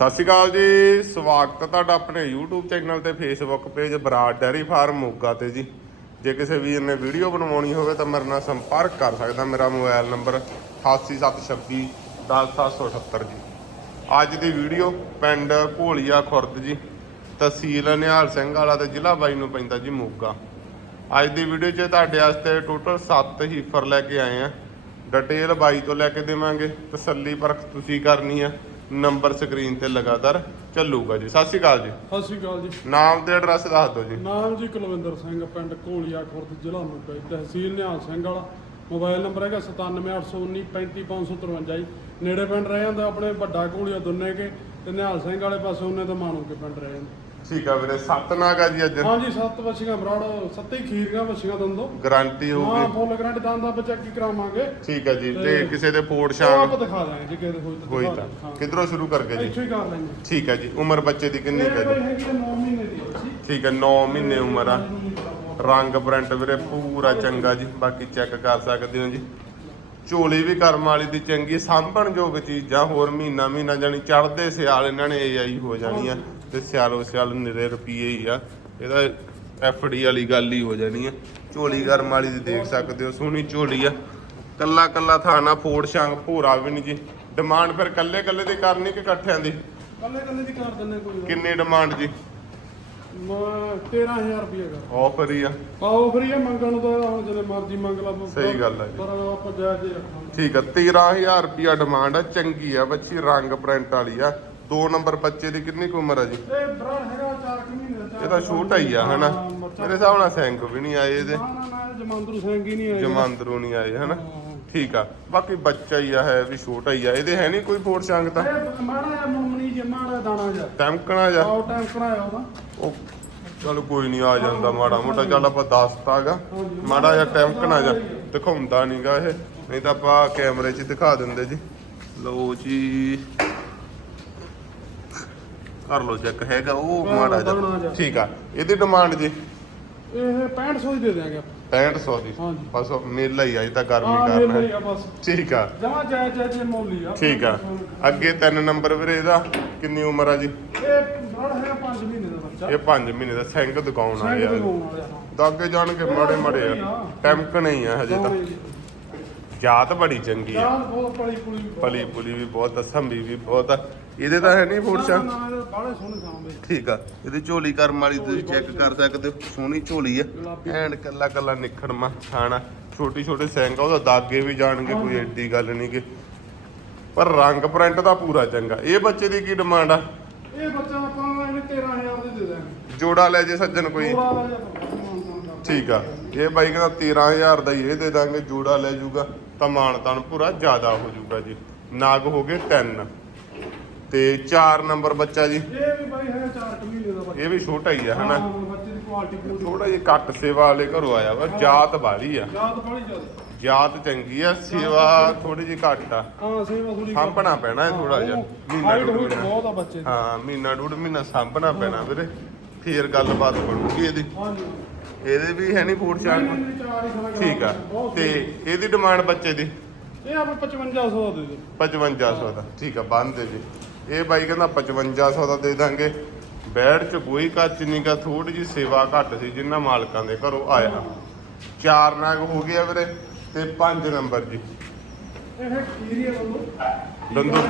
ਸਤਿ ਸ਼੍ਰੀ ਅਕਾਲ ਜੀ, ਸਵਾਗਤ ਹੈ ਤੁਹਾਡਾ ਆਪਣੇ YouTube ਚੈਨਲ ਤੇ Facebook page Brar dairy farm Moga ਤੇ ਜੀ। ਜੇ ਕਿਸੇ ਵੀਰ ਨੇ ਵੀਡੀਓ ਬਣਵਾਉਣੀ ਹੋਵੇ ਤਾਂ ਮੇਰੇ ਨਾਲ ਸੰਪਰਕ ਕਰ ਸਕਦਾ, ਮੇਰਾ ਮੋਬਾਈਲ ਨੰਬਰ 8876 10778 ਜੀ। ਅੱਜ ਦੀ ਵੀਡੀਓ ਪਿੰਡ ਘੋਲੀਆ ਖੁਰਦ ਜੀ, ਤਹਿਸੀਲ ਨਿਹਾਲ ਸਿੰਘ ਵਾਲਾ ਤੇ ਜ਼ਿਲ੍ਹਾ ਬਾਈ ਨੂੰ ਪੈਂਦਾ ਜੀ ਮੋਗਾ। ਅੱਜ ਦੀ ਵੀਡੀਓ 'ਚ ਤੁਹਾਡੇ ਵਾਸਤੇ ਟੋਟਲ 7 ਹੀਫਰ ਲੈ ਕੇ ਆਏ ਆ। ਡਿਟੇਲ ਬਾਈ ਤੋਂ ਲੈ ਕੇ ਦੇਵਾਂਗੇ, ਤਸੱਲੀ ਪਰਖ ਤੁਸੀਂ ਕਰਨੀ ਆ। ਨੰਬਰ ਸਕਰੀਨ ਤੇ ਲਗਾਤਾਰ ਚੱਲੂਗਾ ਜੀ। ਸਤਿ ਸ਼੍ਰੀ ਅਕਾਲ ਜੀ। ਸਤਿ ਸ਼੍ਰੀ ਅਕਾਲ ਜੀ। ਨਾਮ ਤੇ ਐਡਰੈਸ ਦੱਸ ਦਿਓ ਜੀ। ਨਾਮ ਜੀ ਕੁਲਵਿੰਦਰ ਸਿੰਘ ਪਿੰਡ ਕੋਲੀਆ ਖੁਰਦ ਜ਼ਿਲ੍ਹਾ ਮੋਗਾ ਜੀ, ਤਹਿਸੀਲ ਨਿਹਾਲ ਸਿੰਘ ਵਾਲਾ। ਮੋਬਾਈਲ ਨੰਬਰ ਹੈਗਾ 97819 35553 ਜੀ। ਨੇੜੇ ਪਿੰਡ ਰਹਿ ਜਾਂਦਾ ਆਪਣੇ ਵੱਡਾ ਕੋਲੀਆ ਦੁੰਨੇ ਕੇ। ਤੇ ਨਿਹਾਲ ਸਿੰਘ ਵਾਲੇ ਪਾਸੇ ਉਹਨੇ ਤਾਂ ਮਾਣੂ ਕੇ ਪਿੰਡ ਰਹਿ ਜਾਂਦਾ। ਠੀਕ ਆ ਵੀਰੇ ਸੱਤ ਨਾਗ ਆ ਜੀ ਅੱਜ। ਹਾਂਜੀ ਸੱਤ ਵੱਛੀਆਂ ਬਰਾੜ ਸੱਤੇ ਹੀ ਖੀਰੀਆਂ ਵੱਛੀਆਂ ਦੰਦੋ। ਗਾਰੰਟੀ ਹਾਂ ਹੋਊਗੀ ਫੁੱਲ ਗਰੰਟ ਦੰਦ ਦਾ ਬੱਚਾ ਕੀ ਕਰਾਵਾਂਗੇ। ਠੀਕ ਆ ਜੀ ਤੇ ਕਿਸੇ ਦੇ ਫੋੜ ਉਹ ਆਪ ਦਿਖਾ ਦਾਂਗੇ ਜੇ ਕਿਸੇ ਦੇ ਹੋਈ ਤਾਂ ਹੋਈ ਦਿਖਾ ਤਾਂ। ਦਾਂਗੇ, ਹਾਂ। ਕਿਧਰੋਂ ਸ਼ੁਰੂ ਕਰਕੇ ਜੀ? ਇੱਥੋਂ ਹੀ ਕਰ ਲੈਂਗੇ ਠੀਕ ਆ ਜੀ ਉਮਰ ਬੱਚੇ ਦੀ ਕਿੰਨੀ ਕੁ ਹੈ ਜੀ? ਹੈਗੀ 9 ਮਹੀਨੇ ਦੀ ਹੈ ਜੀ ਠੀਕ ਹੈ 9 ਮਹੀਨੇ ਉਮਰ ਆ। ਰੰਗ ਪ੍ਰਿੰਟ ਵੀਰੇ ਪੂਰਾ ਚੰਗਾ ਜੀ ਬਾਕੀ ਚੈੱਕ ਕਰ ਸਕਦੇ ਹੋ ਜੀ। ਝੋਲੀ ਵੀ ਕਰਮ ਵਾਲੀ ਦੀ ਚੰਗੀ ਸਾਂਭਣ ਯੋਗ ਚੀਜ਼ਾਂ ਹੋਰ ਮਹੀਨਾ ਮਹੀਨਾ ਜਾਨੀ ਚੜਦੇ ਸਿਆਲ ਇਹਨਾਂ ਨੇ ਏਆਈ ਹੋ ਜਾਣੀ ਆ। ਤੇ ਸਿਆਲੋ ਸਿਆਲ ਨਿਰੇ ਰੁਪਏ ਹੀ ਆ। ਇਹਦਾ ਐਫਡੀ ਵਾਲੀ ਗੱਲ ਹੀ ਹੋ ਜਾਣੀ ਆ। ਝੋਲੀ ਕਰਮ ਵਾਲੀ ਦੀ ਦੇਖ ਸਕਦੇ ਹੋ ਸੋਹਣੀ ਝੋਲੀ ਆ। ਕੱਲਾ ਕੱਲਾ ਥਾਣਾ ਫੋੜ ਸ਼ਾਂਗ ਭੋਰਾ ਵੀ ਨਹੀਂ ਜੀ। ਡਿਮਾਂਡ ਫਿਰ ਕੱਲੇ ਕੱਲੇ ਦੀ ਕਰਨੀ ਕਿ ਇਕੱਠਿਆਂ ਦੀ? ਕੱਲੇ ਕੱਲੇ ਦੀ ਕਰ ਦਿੰਦੇ ਕੋਈ ਕਿੰਨੀ ਡਿਮਾਂਡ ਜੀ? ਮੈਂ 13000 ਰੁਪਏ ਕਰ। ਆਫਰ ਹੀ ਆ। ਆਓ ਫਿਰ ਇਹ ਮੰਗਣ ਹੁਣ ਜਿੰਨੇ ਮਰਜ਼ੀ ਮੰਗ ਲਾ ਸਹੀ ਗੱਲ ਹੈ ਜੀ। ਪਰ ਆਪਾਂ ਜਾਇਜ਼ ਹੀ ਰੱਖਾਂਗੇ। ਠੀਕ ਆ 13000 ਰੁਪਿਆ ਡਿਮਾਂਡ ਆ ਚੰਗੀ ਆ ਬੱਚੀ ਰੰਗ ਪ੍ਰਿੰਟ ਵਾਲੀ ਆ। ਦੋ ਨੰਬਰ ਬੱਚੇ ਦੀ ਕਿੰਨੀ ਕੁ ਉਮਰ ਆ ਜੀ? ਇਹ ਬਰਾੜ ਹੈਗਾ 4 ਮਹੀਨੇ ਦਾ ਚਾਰ ਇਹ ਤਾਂ ਛੋਟਾ ਹੀ ਆ ਹਨਾ? ਹਾਂ, ਮੇਰੇ ਹਿਸਾਬ ਨਾਲ ਸੈਂਕ ਵੀ ਨਹੀਂ ਆਏ ਇਹਦੇ। ਨਾ ਨਾ ਨਾ ਜਮਾਂਦਰੂ ਸਿੰਘ ਹੀ ਨਹੀਂ ਆਇਆ ਜਮਾਂਦਰੂ ਨਹੀਂ ਆਏ ਹਨਾ। ਠੀਕ ਆ। ਬਾਕੀ ਬੱਚਾ ਹੀ ਆ ਹੈ ਵੀ ਛੋਟਾ ਹੀ ਆ। ਇਹਦੇ ਹੈ ਨਹੀਂ ਕੋਈ ਫੋੜ ਸੰਗ ਤਾਂ? ਇਹ ਮਾੜਾ ਜਿਹਾ ਦਾਣਾ ਜਾ ਆਉ ਟਾਈਮ ਕਰਾਇਆ ਉਹਦਾ। ਉਹ ਚਲ ਕੋਈ ਨਹੀਂ ਆ ਜਾਂਦਾ ਮਾੜਾ ਮੋਟਾ। ਚੱਲ ਆਪਾਂ ਦੱਸਤਾਗਾ। ਮਾੜਾ ਜਿਹਾ ਟੈਂਕਣਾ ਜਾ ਦਿਖਾਉਂਦਾ ਨਹੀਂਗਾ ਇਹ। ਨਹੀਂ ਤਾਂ ਆਪਾਂ ਕੈਮਰੇ 'ਚ ਹੀ ਦਿਖਾ ਦਿੰਦੇ ਜੀ। ਲਓ ਜੀ। ਕਰ ਲਓ ਚੈੱਕ ਹੈਗਾ ਉਹ ਹਾਂ, ਮਾੜਾ ਜਿਹਾ। ਠੀਕ ਆ ਇਹਦੀ ਡਿਮਾਂਡ ਜੀ? ਇਹ 6500 ਹੀ ਦੇ ਦਿਆਂਗੇ ਆਪਾਂ। 6500 ਦੀ। ਹਾਂਜੀ। ਬਸ ਮੇਲਾ ਹੀ ਆ ਜੀ ਤਾਂ ਗਰਮੀ ਹਾਂ ਕਾਰਨ ਹੈ। ਠੀਕ ਆ। ਜਮਾ ਜਾਇਜ਼ ਜੇ ਮੌਲੀ ਆ। ਠੀਕ ਆ। ਅੱਗੇ ਤਿੰਨ ਨੰਬਰ ਵੀਰੇ ਇਹਦਾ ਕਿੰਨੀ ਉਮਰ ਆ ਜੀ? ਇਹ ਹੈਗਾ 5 ਮਹੀਨੇ ਦਾ ਬੱਚਾ। ਇਹ 5 ਮਹੀਨੇ ਦਾ ਸਿੰਘ ਸਿੰਘ ਆ ਆ ਦਾਗੇ ਜਾਣ ਕੇ ਮਾੜੇ ਮਾੜੇ ਆ। ਟੈਂਕ ਨਹੀਂ ਆ ਹਜੇ ਤਾਂ। ਜਾਤ ਬੜੀ ਚੰਗੀ ਆ। ਪਲੀ ਪੁਲੀ ਪਲੀ ਪੁਲੀ ਵੀ ਬਹੁਤ ਆ ਸੰਭੀ ਵੀ ਬਹੁਤ। ਇਹਦੇ ਤਾਂ ਹੈ ਨਹੀਂ ਸੋਹਣੇ ਸਾਹਮਣੇ ਠੀਕ ਆ ਇਹਦੀ ਝੋਲੀ ਕਰਮ ਵਾਲੀ ਤੁਸੀਂ ਚੈੱਕ ਕਰ ਸਕਦੇ ਹੋ ਸੋਹਣੀ ਝੋਲੀ ਆ। ਐਨ ਕੱਲਾ ਕੱਲਾ ਨਿਖੜਮਾ ਖਾਣਾ ਛੋਟੀ ਛੋਟੇ ਸੈਂਕ ਆ ਉਹਦਾ ਦਾਗੇ ਵੀ ਜਾਣਗੇ ਕੋਈ ਐਡੀ ਗੱਲ ਨਹੀਂ ਕਿ ਪਰ ਰੰਗ ਪ੍ਰਿੰਟ ਦਾ ਪੂਰਾ ਚੰਗਾ। ਇਹ ਬੱਚੇ ਦੀ ਕੀ ਡਿਮਾਂਡ ਆ? ਇਹ ਬੱਚਾ ਆਪਾਂ ਇਹਨੇ 13000 ਦੇ ਦੇ ਦਾਂਗੇ ਜੋੜਾ ਲੈ ਜੇ ਸੱਜਣ ਕੋਈ। ਠੀਕ ਆ ਇਹ ਬਾਈ ਕਹਿੰਦਾ 13000 ਦਾ ਹੀ ਇਹ ਦੇ ਦਾਂਗੇ ਜੋੜਾ ਲੈ ਜਾਊਗਾ। ਤਾਂ ਮਾਣ ਤਾਣ ਪੂਰਾ ਜ਼ਿਆਦਾ ਹੋ ਜਾਊਗਾ ਜੀ। ਨਾਗ ਹੋ ਗਏ 3 ਤੇ 4 ਨੰਬਰ ਬੱਚਾ ਜੀ। ਇਹ ਵੀ ਬਾਈ ਹੈਗਾ 4 ਮਹੀਨੇ ਦਾ ਬੱਚਾ। ਇਹ ਵੀ ਛੋਟਾ ਹੀ ਆ ਹਨਾ? ਹਾਂ, ਬੱਚੇ ਦੀ ਕੁਆਲਿਟੀ ਪੂਰੀ ਥੋੜਾ ਜਿਹਾ ਘੱਟ ਸੇਵਾ ਵਾਲੇ ਘਰੋਂ ਆਇਆ ਵਾ ਜਾਤ ਵਾਲੀ ਆ। ਯਾਦ ਬੜੀ ਜ਼ਿਆਦਾ। ਜਾਤ ਚੰਗੀ ਆ ਸੇਵਾ ਥੋੜੀ ਜਿਹੀ ਘੱਟ ਆ। ਹਾਂ ਸੇਵਾ ਥੋੜੀ ਸਾਂਭਣਾ ਪੈਣਾ ਹੈ ਥੋੜਾ ਜਿਹਾ ਮਹੀਨਾ ਹਾਈਟ ਡੂਢ ਮਹੀਨਾ। ਬਹੁਤ ਆ ਬੱਚੇ ਦੀ। ਹਾਂ ਮਹੀਨਾ ਡੂਢ ਮਹੀਨਾ ਸਾਂਭਣਾ ਪੈਣਾ ਵੀਰੇ। ਫੇਰ ਗੱਲਬਾਤ ਬਣੂਗੀ ਇਹਦੀ। ਹਾਂਜੀ। ਇਹਦੇ ਵੀ ਹੈ ਨਹੀਂ ਫੂਡ ਚਾਰ ਠੀਕ ਆ। ਤੇ ਇਹਦੀ ਡਿਮਾਂਡ ਬੱਚੇ ਦੀ? ਇਹ ਆਪਾਂ 5500 ਦੇ ਦੇ। 5500 ਦਾ। ਠੀਕ ਆ ਬੰਦ ਦੇ ਜੀ। ਇਹ ਬਾਈ ਕਹਿੰਦਾ 5500 ਦਾ ਦੇ ਦਾਂਗੇ। ਬੈੜ ਚ ਕੋਈ ਕੱਚ ਨਹੀਂ ਗਾ ਥੋੜੀ ਜੀ ਸੇਵਾ ਘੱਟ ਸੀ ਜਿੰਨਾ ਮਾਲਕਾਂ ਦੇ ਘਰੋਂ ਆਇਆ। ਚਾਰ ਨਾਗ ਹੋ ਗਿਆ ਵੀਰੇ, ਤੇ ਪੰਜ ਨੰਬਰ ਜੀ। ਇਹ ਖੀਰੀ ਆ ਦੰਦੋ।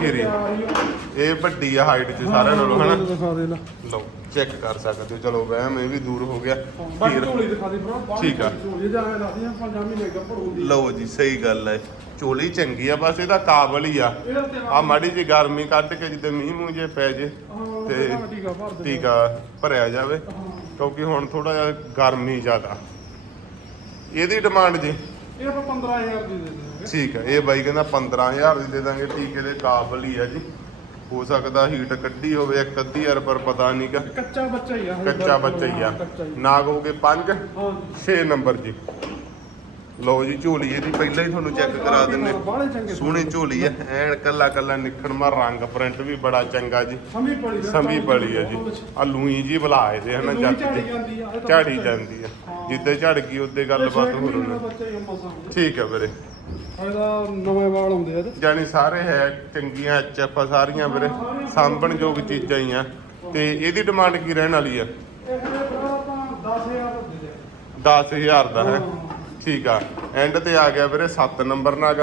ਇਹ ਵੱਡੀ ਆ ਹਾਈਟ ਚ ਸਾਰਿਆਂ ਨਾਲੋਂ ਹਨਾ? ਦਿਖਾ ਦੇ ਲਾ ਲਓ ਚੈੱਕ ਕਰ ਸਕਦੇ ਹੋ। ਚਲੋ ਵਹਿਮ ਇਹ ਵੀ ਦੂਰ ਹੋ ਗਿਆ। ਬਾਕੀ ਖੀਰ ਝੋਲੀ ਦਿਖਾ ਦੇ ਬ్రో ਠੀਕ ਆ। ਝੋਲੀ ਜਾ ਕੇ ਦੱਸਦੀ ਆ ਪੰਜਾਂ ਮਹੀਨੇ ਗੱਪੜ ਹੁੰਦੀ ਲਓ ਜੀ ਸਹੀ ਗੱਲ ਹੈ ਚੋਲੀ ਚੰਗੀ ਆ ਬਸ ਇਹਦਾ ਕਾਬਲ ਹੀ ਆ। ਇਹਦਾ ਤੇ ਆ ਮਾੜੀ ਜੀ ਗਰਮੀ ਕੱਢ ਕੇ ਜਿੱਦੇ ਮੀਂਹ ਮੂੰਹ ਜੇ ਪੈ ਜੇ ਤੇ ਤੇ ਟੀਕਾ ਭਰ ਦੇ ਟੀਕਾ ਭਰਿਆ ਜਾਵੇ। ਕਿਉਂਕਿ ਹੁਣ ਥੋੜਾ ਜਿਹਾ ਗਰਮੀ ਜ਼ਿਆਦਾ। ਇਹਦੀ ਡਿਮਾਂਡ ਜੀ? ਇਹ ਆਪਾਂ 15000 ਦੀ ਦੇ ਦੇਵਾਂਗੇ ਠੀਕ ਹੈ ਇਹ ਬਾਈ ਕਹਿੰਦਾ 15000 ਦੀ ਦੇ ਦਾਂਗੇ ਟੀਕੇ ਦੇ ਕਾਬਲ ਹੀ ਆ ਜੀ। ਹੋ ਸਕਦਾ ਹੀਟ ਕੱਢੀ ਹੋਵੇ ਇੱਕ ਅੱਧੀ ਹਜ਼ਾਰ ਪਰ ਪਤਾ ਨਹੀਂਗਾ ਕੱਚਾ ਬੱਚਾ ਹੀ ਆ ਕੱਚਾ ਬੱਚਾ ਹੀ ਆ। ਨਾਗ ਹੋ ਗਏ 5 ਹਾਂ 6 ਨੰਬਰ ਜੀ। ਲਓ ਜੀ ਝੋਲੀ ਇਹਦੀ ਪਹਿਲਾਂ ਹੀ ਤੁਹਾਨੂੰ ਚੈੱਕ ਕਰਾ ਦਿੰਨੇ। ਸੋਹਣੀ ਝੋਲੀ ਆ ਐਨ ਕੱਲਾ ਕੱਲਾ ਨਿਖੜਮਾ ਰੰਗ ਪ੍ਰਿੰਟ ਵੀ ਬੜਾ ਚੰਗਾ ਜੀ। ਸਮੀ ਪੜੀ ਆ ਜੀ। ਆ ਲੂਈ ਜੀ ਬੁਲਾਏ ਦੇ ਹਨਾ ਜੱਟ ਝਾੜੀ ਜਾਂਦੀ ਹੀ। ਜਾਂਦੀ ਝੜ ਗਈ ਉਹਦੇ ਗੱਲਬਾਤ ਛੇ ਹੋ ਮਹੀਨੇ ਦਾ ਰਹੀ ਬੱਚਾ ਹੀ ਆ ਮਸਾਂ। ਠੀਕ ਹੈ ਵੀਰੇ। ਇਹਦਾ ਨਵੇਂ ਵਾਲ ਆਉਂਦੇ ਆ ਇਹਦੇ ਜਾਨੀ ਸਾਰੇ ਹੈ ਚੰਗੀਆਂ ਐਚਐਫ ਸਾਰੀਆਂ ਵੀਰੇ। ਸਾਂਭਣ ਯੋਗ ਚੀਜ਼ਾਂ ਹੀ ਆ। ਤੇ ਇਹਦੀ ਡਿਮਾਂਡ ਕੀ ਰਹਿਣ ਵਾਲੀ ਆ? ਇਹ ਭਰਾ ਆਪਾਂ 10000 ਦੇ ਦੇ 10000 ਦਾ ਹੈ। ਠੀਕ ਆ। ਐਂਡ ਤੇ ਆ ਗਿਆ ਵੀਰੇ 7 ਨੰਬਰ ਨਾਗ।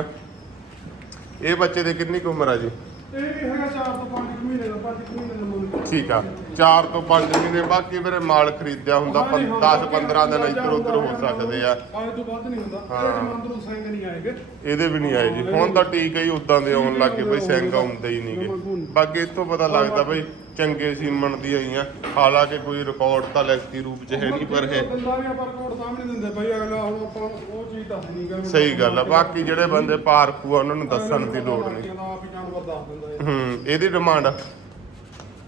ਇਹ ਬੱਚੇ ਦੀ ਕਿੰਨੀ ਕੁ ਉਮਰ ਆ ਜੀ? ਇਹ ਵੀ ਹੈਗਾ 4 ਤੋਂ 5 ਮਹੀਨੇ ਦਾ 5 ਮਹੀਨੇ ਦਾ ਠੀਕ ਆ। 4 ਤੋਂ 5 ਮਹੀਨੇ ਬਾਕੀ ਵੀਰੇ ਮਾਲ ਖਰੀਦਿਆ ਹੁੰਦਾ 10 15 ਦਿਨ ਇੱਧਰ ਉੱਧਰ ਹੋ ਸਕਦੇ ਆ। ਪੰਜ ਤੋਂ ਵੱਧ ਨਹੀਂ ਹੁੰਦਾ ਹਾਂ। ਇਹ ਮੰਦਰੋਂ ਸਿੰਘ ਨਹੀਂ ਆਏਗੇ। ਇਹਦੇ ਵੀ ਨਹੀਂ ਆਏ ਜੀ। ਹੁਣ ਤਾਂ ਟੀਕਾ ਹੀ ਉਦਾਂ ਦੇ ਆਉਣ ਲੱਗੇ ਬਈ ਸਿੰਘ ਆਉਂਦੇ ਹੀ ਨਹੀਂਗੇ ਬਾਕੀ ਇਸ ਤੋਂ ਪਤਾ ਲੱਗਦਾ ਬਈ ਚੰਗੇ ਸੀਮਨ ਦੀ ਆਈਆਂ ਹਾਲਾਂਕਿ ਕੋਈ ਰਿਕਾਰਡ ਤਾਂ ਲਿਖਤੀ ਰੂਪ 'ਚ ਹੈ ਨਹੀਂ ਪਰ ਗਾ। ਸਹੀ ਗੱਲ ਆ। ਬਾਕੀ ਜਿਹੜੇ ਬੰਦੇ ਪਾਰਖੂ ਆ ਉਹਨਾਂ ਨੂੰ ਦੱਸਣ ਦੀ ਲੋੜ ਨਹੀਂ। ਹੀ। ਹੂੰ ਇਹਦੀ ਡਿਮਾਂਡ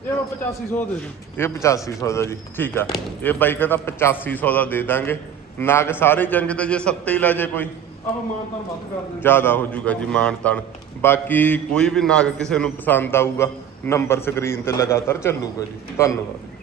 ਇਹ ਆਪਾਂ 8500 ਦੇ ਦੇ ਇਹ 8500 ਦਾ ਜੀ ਠੀਕ ਆ। ਇਹ ਬਾਈ ਕਹਿੰਦਾ 8500 ਦਾ ਦੇ ਦਾਂਗੇ। ਨਾਗ ਸਾਰੇ ਚੰਗੇ ਤੇ ਜੇ ਸੱਤੇ ਹੀ ਲੈ ਜੇ ਕੋਈ। ਆਪਾਂ ਮਾਨਤਾਨ ਵੱਧ ਕਰ ਦਿੰਦੇ ਜ਼ਿਆਦਾ ਹੋ ਜਾਊਗਾ ਜੀ ਮਾਣ ਤਾਣ ਬਾਕੀ ਕੋਈ ਵੀ ਨਾਗ ਕਿਸੇ ਨੂੰ ਪਸੰਦ ਆਊਗਾ ਨੰਬਰ ਸਕਰੀਨ ਤੇ ਲਗਾਤਾਰ ਚੱਲੂਗਾ ਜੀ। ਧੰਨਵਾਦ।